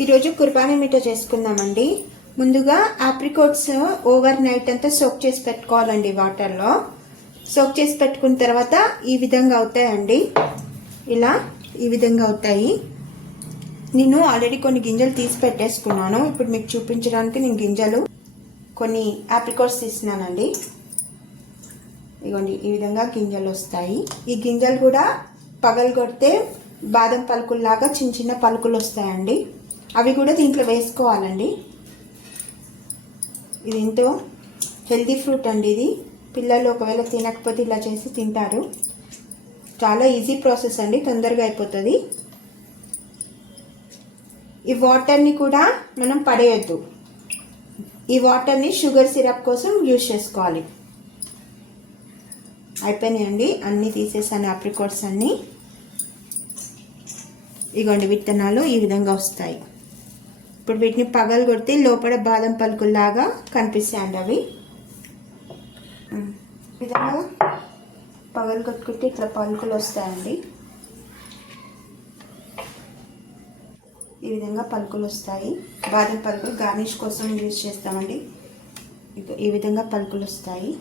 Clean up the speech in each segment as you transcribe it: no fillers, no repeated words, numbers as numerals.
ఈరోజు కుర్బానీ మీఠా చేసుకుందామండి. ముందుగా ఆప్రికాట్స్ ఓవర్ నైట్ అంతా సోక్ చేసి పెట్టుకోవాలండి. వాటర్లో సోక్ చేసి పెట్టుకున్న తర్వాత ఈ విధంగా అవుతాయండి. ఇలా ఈ విధంగా అవుతాయి. నేను ఆల్రెడీ కొన్ని గింజలు తీసి పెట్టేసుకున్నాను. ఇప్పుడు మీకు చూపించడానికి నేను గింజలు కొన్ని ఆప్రికాట్స్ తీసినానండి. ఇగోండి, ఈ విధంగా గింజలు వస్తాయి. ఈ గింజలు కూడా పగలగొడితే బాదం పలుకుల్లాగా చిన్న చిన్న పలుకులు వస్తాయండి. అవి కూడా దీంట్లో వేసుకోవాలండి. ఇది ఎంతో హెల్తీ ఫ్రూట్ అండి. ఇది పిల్లలు ఒకవేళ తినకపోతే ఇలా చేసి తింటారు. చాలా ఈజీ ప్రాసెస్ అండి, తొందరగా అయిపోతుంది. ఈ వాటర్ని కూడా మనం పడేయద్దు. ఈ వాటర్ని షుగర్ సిరప్ కోసం యూజ్ చేసుకోవాలి. అయిపోయినాయండి, అన్నీ తీసేసాను ఆప్రికాట్స్ అన్నీ. ఇగోండి, విత్తనాలు ఈ విధంగా వస్తాయి. ఇప్పుడు వీటిని పగలు కొడితే లోపల బాదం పలుకుల్లాగా కనిపిస్తాయండి. అవి విధంగా పగలు కొట్టుకుంటే ఇట్లా పలుకులు వస్తాయండి. ఈ విధంగా పలుకులు వస్తాయి. బాదం పలుకులు గార్నిష్ కోసం యూజ్ చేస్తామండి. ఈ విధంగా పలుకులు వస్తాయి.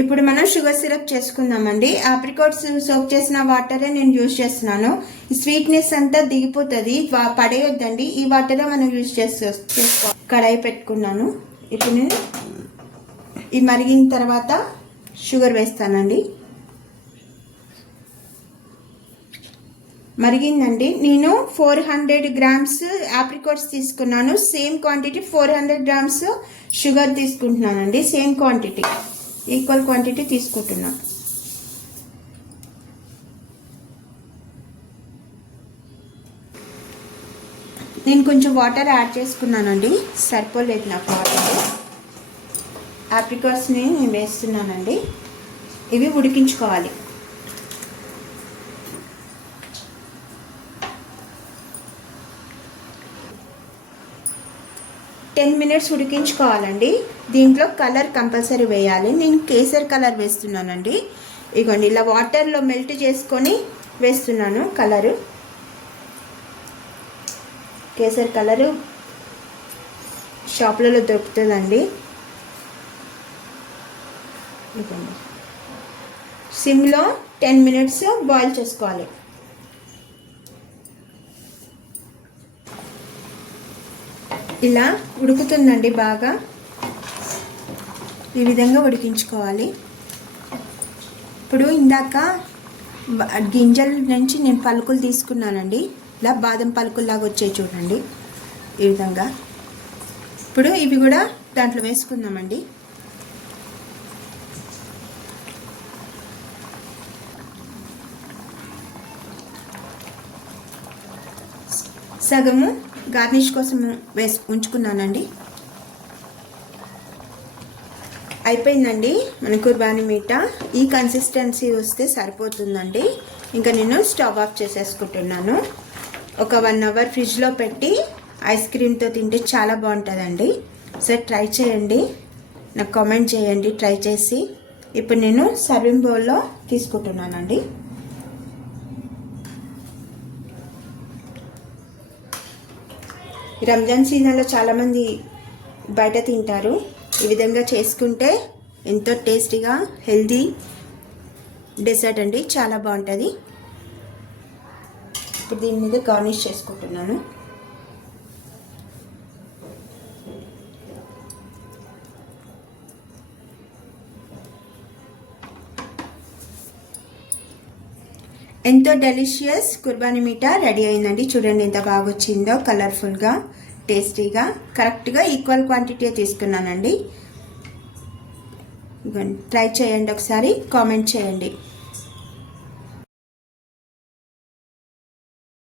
ఇప్పుడు మనం షుగర్ సిరప్ చేసుకుందామండి. ఆప్రికాట్స్ సోక్ చేసిన వాటరే నేను యూజ్ చేస్తున్నాను. ఈ స్వీట్నెస్ అంతా దిగిపోతుంది, పడేయొద్దండి. ఈ వాటరే మనం యూజ్ చేసుకో. కడాయి పెట్టుకున్నాను. ఇప్పుడు నేను ఈ మరిగిన తర్వాత షుగర్ వేస్తానండి. మరిగిందండి. నేను 400 grams ఆప్రికాట్స్ తీసుకున్నాను. సేమ్ క్వాంటిటీ 400 grams షుగర్ తీసుకుంటున్నానండి. సేమ్ క్వాంటిటీ, ఈక్వల్ క్వాంటిటీ తీసుకుంటున్నా. నేను కొంచెం వాటర్ యాడ్ చేసుకున్నానండి, సరిపోలేదు నాకు వాటర్. ఆప్రికాట్స్ని నేను వేస్తున్నానండి. ఇవి ఉడికించుకోవాలి. టెన్ మినిట్స్ ఉడికించుకోవాలండి. దీంట్లో కలర్ కంపల్సరీ వేయాలి. నేను కేసర్ కలర్ వేస్తున్నానండి. ఇగోండి, ఇలా వాటర్లో మెల్ట్ చేసుకొని వేస్తున్నాను కలరు. కేసర్ కలరు షాప్లలో దొరుకుతుందండి. ఇగోండి, సిమ్లో 10 minutes బాయిల్ చేసుకోవాలి. ఇలా ఉడుకుతుందండి బాగా. ఈ విధంగా ఉడికించుకోవాలి. ఇప్పుడు ఇందాక గింజల నుంచి నేను పలుకులు తీసుకున్నానండి. ఇలా బాదం పలుకుల్లాగా వచ్చాయి చూడండి, ఈ విధంగా. ఇప్పుడు ఇవి కూడా దాంట్లో వేసుకుందామండి. సగము గార్నిష్ కోసం ఉంచుకున్నానండి. అయిపోయిందండి మన కుర్బానీ మీఠా. ఈ కన్సిస్టెన్సీ వస్తే సరిపోతుందండి. ఇంకా నేను స్టవ్ ఆఫ్ చేసేసుకుంటున్నాను. ఒక 1 hour ఫ్రిడ్జ్లో పెట్టి ఐస్ క్రీమ్తో తింటే చాలా బాగుంటుందండి. సో ట్రై చేయండి, నాకు కామెంట్ చేయండి ట్రై చేసి. ఇప్పుడు నేను సర్వింగ్ బౌల్లో తీసుకుంటున్నానండి. రంజాన్ సీజన్లో చాలామంది బయట తింటారు. ఈ విధంగా చేసుకుంటే ఎంతో టేస్టీగా హెల్దీ డెజర్ట్ అండి, చాలా బాగుంటుంది. ఇప్పుడు దీని మీద గార్నిష్ చేసుకుంటున్నాను. ఎంతో డెలిషియస్ కుర్బానీ మీఠా రెడీ అయిందండి. చూడండి ఎంత బాగా వచ్చిందో, కలర్ఫుల్గా, టేస్టీగా. కరెక్ట్గా ఈక్వల్ క్వాంటిటీ తీసుకున్నానండి. ట్రై చేయండి, ఒకసారి కామెంట్ చేయండి.